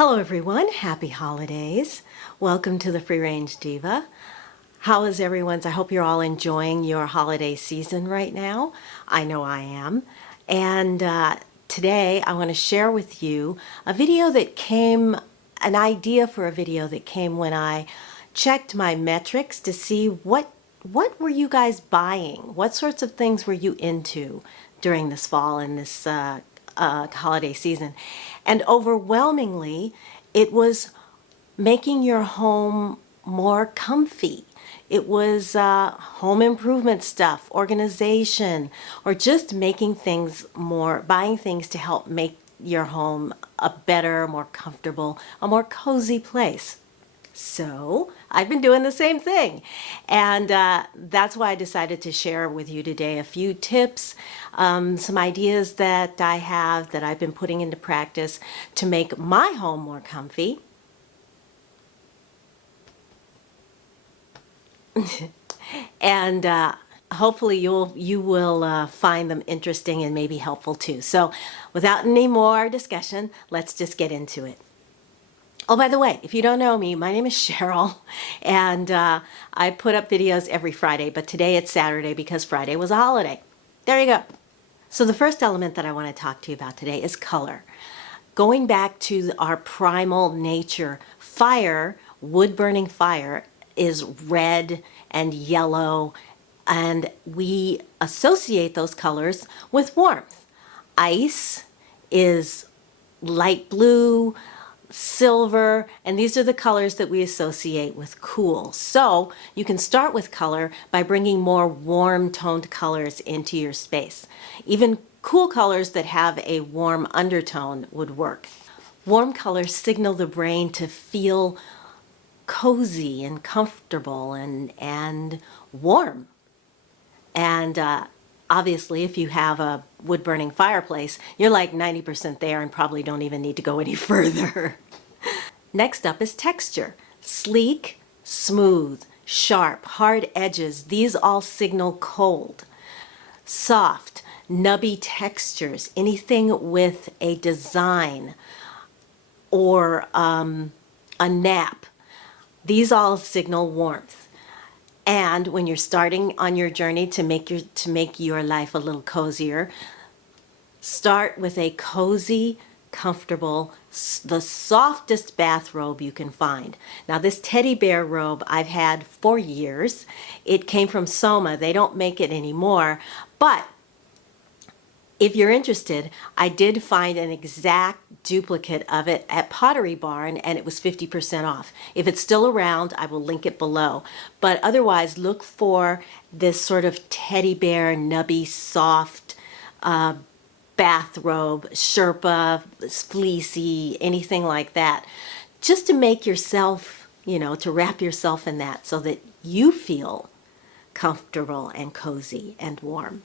Hello everyone, happy holidays. Welcome to the Free Range Diva. How is everyone's? I hope you're all enjoying your holiday season right now. I know I am. And today I want to share with you a video that came, an idea for a video that came when I checked my metrics to see what were you guys buying? What sorts of things were you into during this fall and this holiday season? And overwhelmingly, it was making your home more comfy. It was home improvement stuff, organization, or just making things more, buying things to help make your home a better, more comfortable, a more cozy place. So I've been doing the same thing. And that's why I decided to share with you today a few tips, some ideas that I have that I've been putting into practice to make my home more comfy. And hopefully you will find them interesting and maybe helpful too. So without any more discussion, let's just get into it. Oh, by the way, if you don't know me, my name is Cheryl, and I put up videos every Friday, but today it's Saturday because Friday was a holiday. There you go. So the first element that I want to talk to you about today is color. Going back to our primal nature, fire, wood-burning fire, is red and yellow, and we associate those colors with warmth. Ice is light blue, silver, and these are the colors that we associate with cool. So you can start with color by bringing more warm toned colors into your space. Even cool colors that have a warm undertone would work. Warm colors signal the brain to feel cozy and comfortable and warm. And obviously, if you have a wood-burning fireplace, you're like 90% there and probably don't even need to go any further. Next up is texture. Sleek, smooth, sharp, hard edges, these all signal cold. Soft, nubby textures, anything with a design or a nap, these all signal warmth. And when you're starting on your journey to make your life a little cozier, start with a cozy, comfortable, the softest bathrobe you can find. Now this teddy bear robe I've had for years. It came from Soma. They don't make it anymore, but if you're interested, I did find an exact duplicate of it at Pottery Barn, and it was 50% off. If it's still around, I will link it below. But otherwise, look for this sort of teddy bear, nubby, soft bathrobe, Sherpa, fleecy, anything like that. Just to make yourself, to wrap yourself in that so that you feel comfortable and cozy and warm.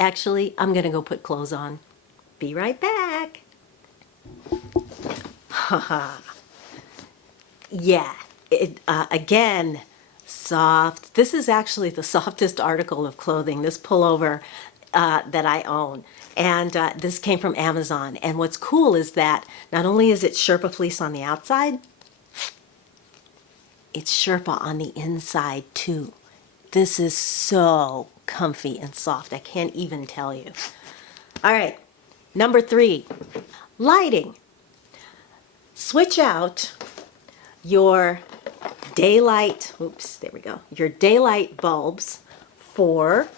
Actually, I'm going to go put clothes on. Be right back. Yeah, again, soft. This is actually the softest article of clothing, this pullover that I own. And this came from Amazon. And what's cool is that not only is it Sherpa fleece on the outside, it's Sherpa on the inside too. This is so comfy and soft. I can't even tell you. All right, number 3, lighting. Switch out your daylight, your daylight bulbs for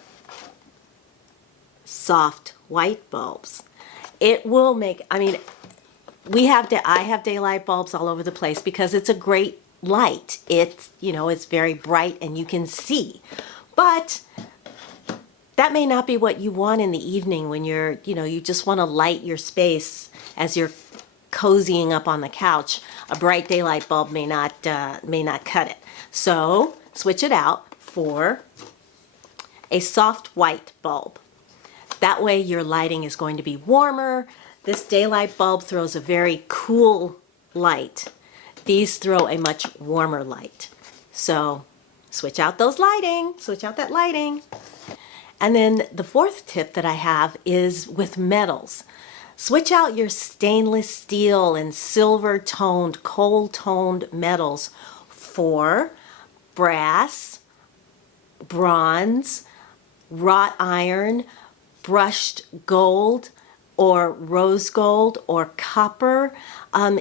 soft white bulbs. It will make, I have daylight bulbs all over the place because it's a great light. It's very bright and you can see. But that may not be what you want in the evening when you just want to light your space as you're cozying up on the couch. A bright daylight bulb may not cut it. So switch it out for a soft white bulb. That way your lighting is going to be warmer. This daylight bulb throws a very cool light. These throw a much warmer light. So switch out that lighting. And then the 4th tip that I have is with metals. Switch out your stainless steel and silver toned, coal toned metals for brass, bronze, wrought iron, brushed gold, or rose gold or copper.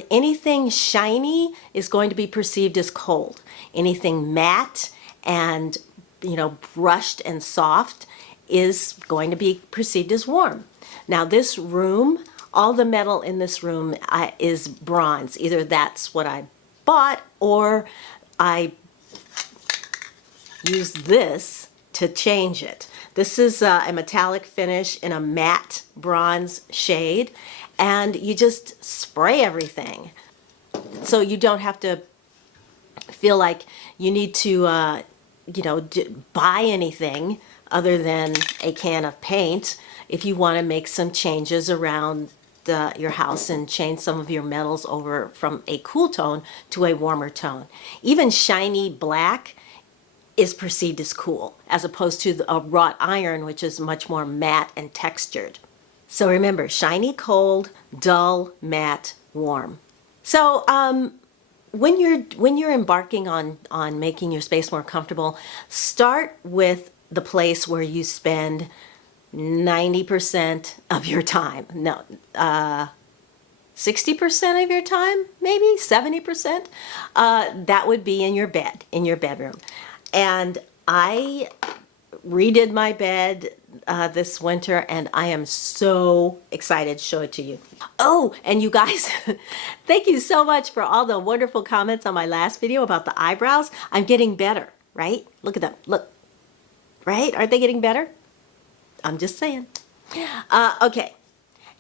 Anything shiny is going to be perceived as cold. Anything matte and brushed and soft is going to be perceived as warm. Now this room, all the metal in this room is bronze. Either that's what I bought or I used this to change it. This is a metallic finish in a matte bronze shade, and you just spray everything. So you don't have to feel like you need to, buy anything other than a can of paint if you want to make some changes around your house and change some of your metals over from a cool tone to a warmer tone. Even shiny black is perceived as cool, as opposed to a wrought iron, which is much more matte and textured. So remember, shiny, cold, dull, matte, warm. So when you're embarking on making your space more comfortable, start with the place where you spend 90% of your time. No, 60% of your time, maybe 70%. That would be in your bed, in your bedroom. And I redid my bed this winter, and I am so excited to show it to you. Oh, and you guys, thank you so much for all the wonderful comments on my last video about the eyebrows. I'm getting better, right? Look at them. Look, right? Aren't they getting better? I'm just saying. Okay.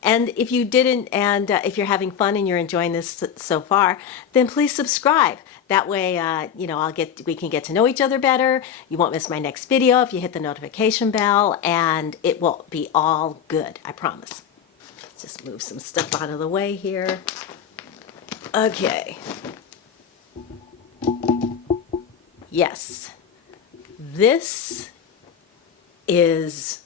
And if you didn't, and if you're having fun and you're enjoying this so far, then please subscribe. That way, we can get to know each other better. You won't miss my next video if you hit the notification bell, and it will be all good, I promise. Let's just move some stuff out of the way here. Okay. Yes. This is...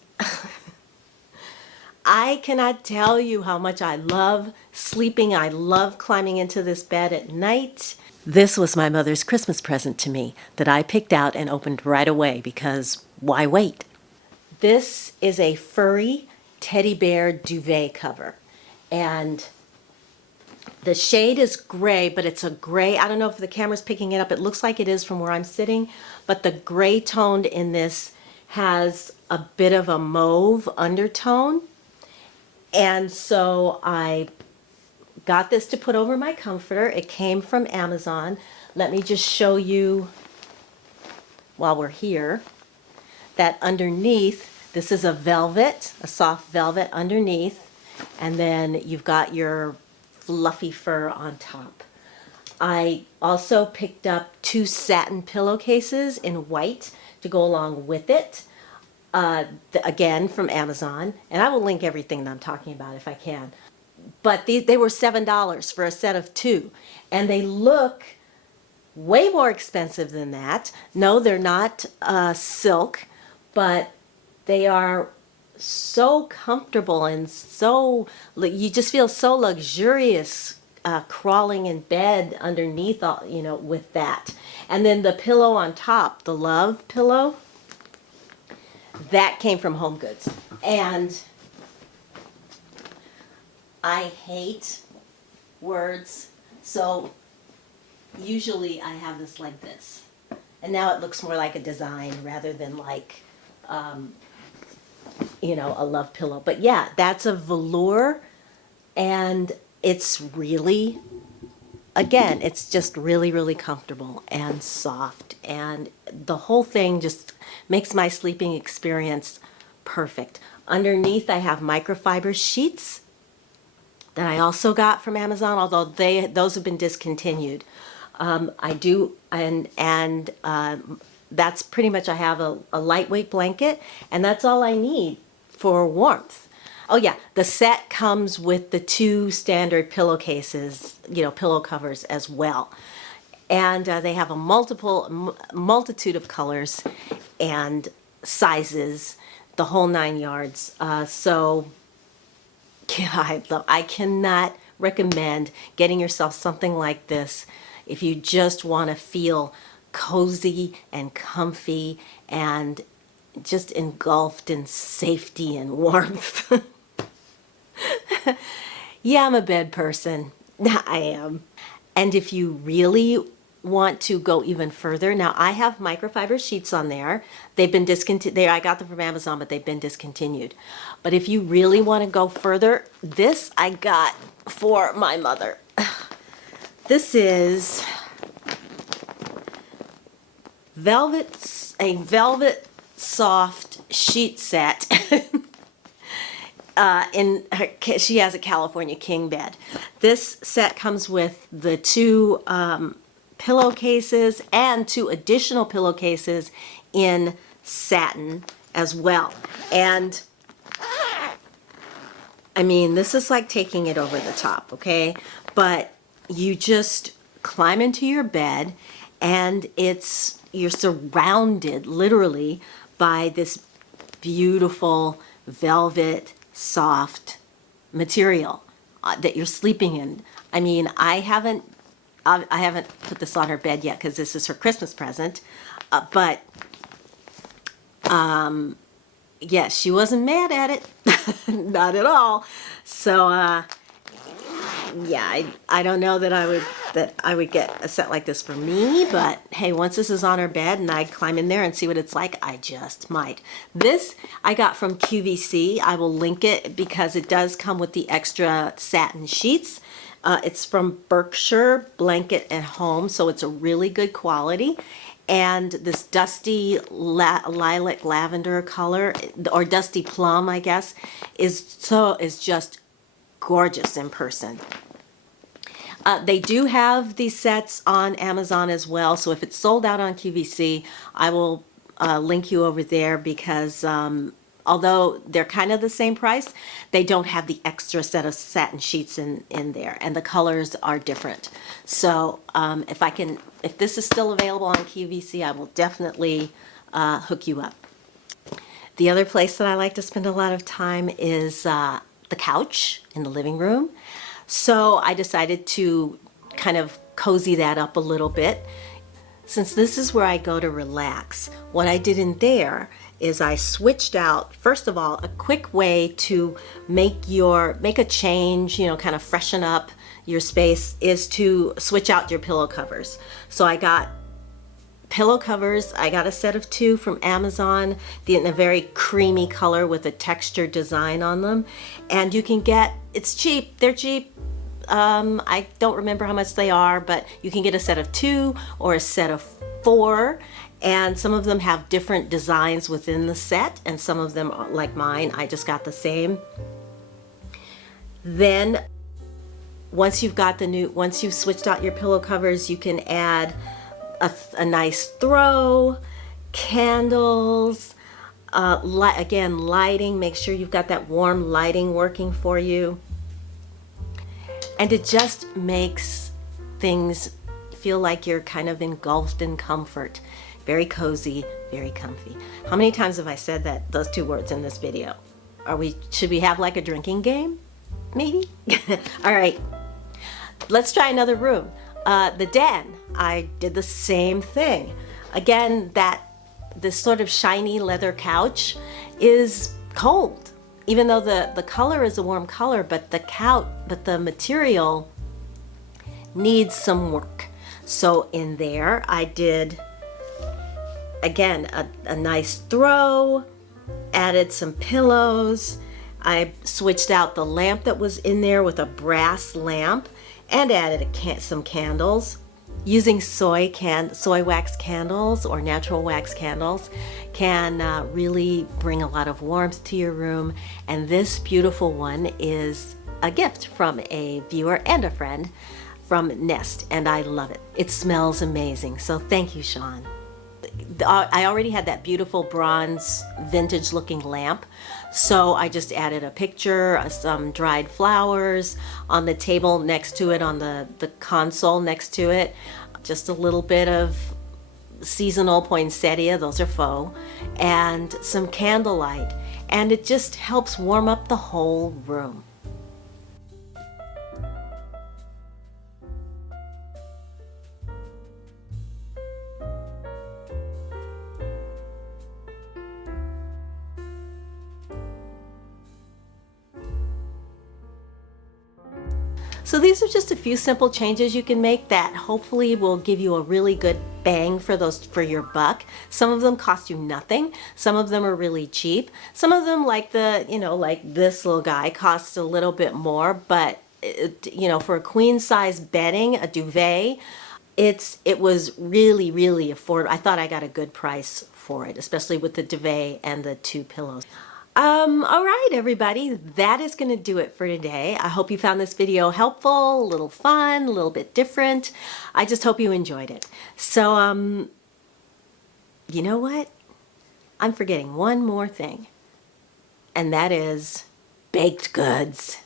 I cannot tell you how much I love sleeping. I love climbing into this bed at night. This was my mother's Christmas present to me that I picked out and opened right away because why wait? This is a furry teddy bear duvet cover. And the shade is gray, but it's a gray. I don't know if the camera's picking it up. It looks like it is from where I'm sitting, but the gray toned in this has a bit of a mauve undertone. And so I got this to put over my comforter. It came from Amazon. Let me just show you while we're here that underneath, this is a velvet, a soft velvet underneath, and then you've got your fluffy fur on top. I also picked up 2 satin pillowcases in white to go along with it. Again from Amazon, and I will link everything that I'm talking about if I can. But they were $7 for a set of 2, and they look way more expensive than that. No, they're not silk, but they are so comfortable and so you just feel so luxurious crawling in bed underneath, with that. And then the pillow on top, the Love pillow. That came from Home Goods. And I hate words, so usually I have this like this. And now it looks more like a design rather than like, a love pillow. But yeah, that's a velour, and it's really, again, it's just really, really comfortable and soft, and the whole thing just makes my sleeping experience perfect. Underneath, I have microfiber sheets that I also got from Amazon, although those have been discontinued. I do, and that's pretty much, I have a lightweight blanket, and that's all I need for warmth. Oh yeah, the set comes with the 2 standard pillowcases, pillow covers as well. And they have a multitude of colors and sizes, the whole 9 yards. So I cannot recommend getting yourself something like this if you just want to feel cozy and comfy and just engulfed in safety and warmth. Yeah, I'm a bed person. I am. And if you really want to go even further, now I have microfiber sheets on there. They've been discontinued. I got them from Amazon, but they've been discontinued. But if you really want to go further, this I got for my mother. This is a velvet soft sheet set. She has a California king bed. This set comes with the two pillowcases and two additional pillowcases in satin as well. And I mean, this is like taking it over the top, okay? But you just climb into your bed and you're surrounded literally by this beautiful velvet soft material that you're sleeping in. I mean, I haven't put this on her bed yet because this is her Christmas present, but yeah, she wasn't mad at it, not at all. So yeah, I don't know that I would get a set like this for me, but hey, once this is on her bed and I climb in there and see what it's like, I just might. This I got from QVC. I will link it because it does come with the extra satin sheets. It's from Berkshire Blanket and Home, so it's a really good quality. And this dusty lilac lavender color, or dusty plum, I guess, is just gorgeous in person. They do have these sets on Amazon as well, so if it's sold out on QVC, I will link you over there because although they're kind of the same price, they don't have the extra set of satin sheets in there, and the colors are different. So if this is still available on QVC, I will definitely hook you up. The other place that I like to spend a lot of time is the couch in the living room. So I decided to kind of cozy that up a little bit. Since this is where I go to relax, what I did in there is I switched out, first of all, a quick way to make a change, kind of freshen up your space, is to switch out your pillow covers. So I got pillow covers. I got a set of 2 from Amazon in a very creamy color with a textured design on them. And you can it's cheap. They're cheap. I don't remember how much they are, but you can get a set of 2 or a set of 4. And some of them have different designs within the set, and some of them, like mine, I just got the same. Then once you've switched out your pillow covers, you can add a nice throw, candles, again, lighting. Make sure you've got that warm lighting working for you. And it just makes things feel like you're kind of engulfed in comfort. Very cozy, very comfy. How many times have I said those 2 words in this video? Should we have like a drinking game? Maybe? All right, let's try another room. The den, I did the same thing. Again, this sort of shiny leather couch is cold. Even though the color is a warm color, but the material needs some work. So in there, I did, again, a nice throw, added some pillows. I switched out the lamp that was in there with a brass lamp and added some candles. Using soy wax candles or natural wax candles can really bring a lot of warmth to your room. And this beautiful one is a gift from a viewer and a friend from Nest, and I love it. It smells amazing, so thank you, Sean. I already had that beautiful bronze vintage looking lamp, so I just added a picture, some dried flowers on the table next to it, on the console next to it, just a little bit of seasonal poinsettia, those are faux, and some candlelight, and it just helps warm up the whole room. So these are just a few simple changes you can make that hopefully will give you a really good bang for your buck. Some of them cost you nothing. Some of them are really cheap. Some of them, like like this little guy, costs a little bit more, but for a queen size bedding, a duvet, it was really, really affordable. I thought I got a good price for it, especially with the duvet and the 2 pillows. All right, everybody, that is going to do it for today. I hope you found this video helpful, a little fun, a little bit different. I just hope you enjoyed it. So, you know what? I'm forgetting one more thing, and that is baked goods.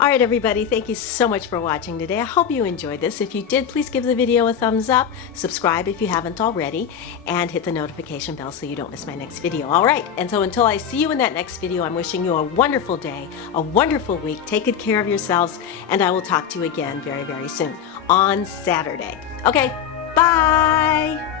All right, everybody, thank you so much for watching today. I hope you enjoyed this. If you did, please give the video a thumbs up, subscribe if you haven't already, and hit the notification bell so you don't miss my next video. All right, and so until I see you in that next video, I'm wishing you a wonderful day, a wonderful week. Take good care of yourselves, and I will talk to you again very, very soon on Saturday. Okay, bye.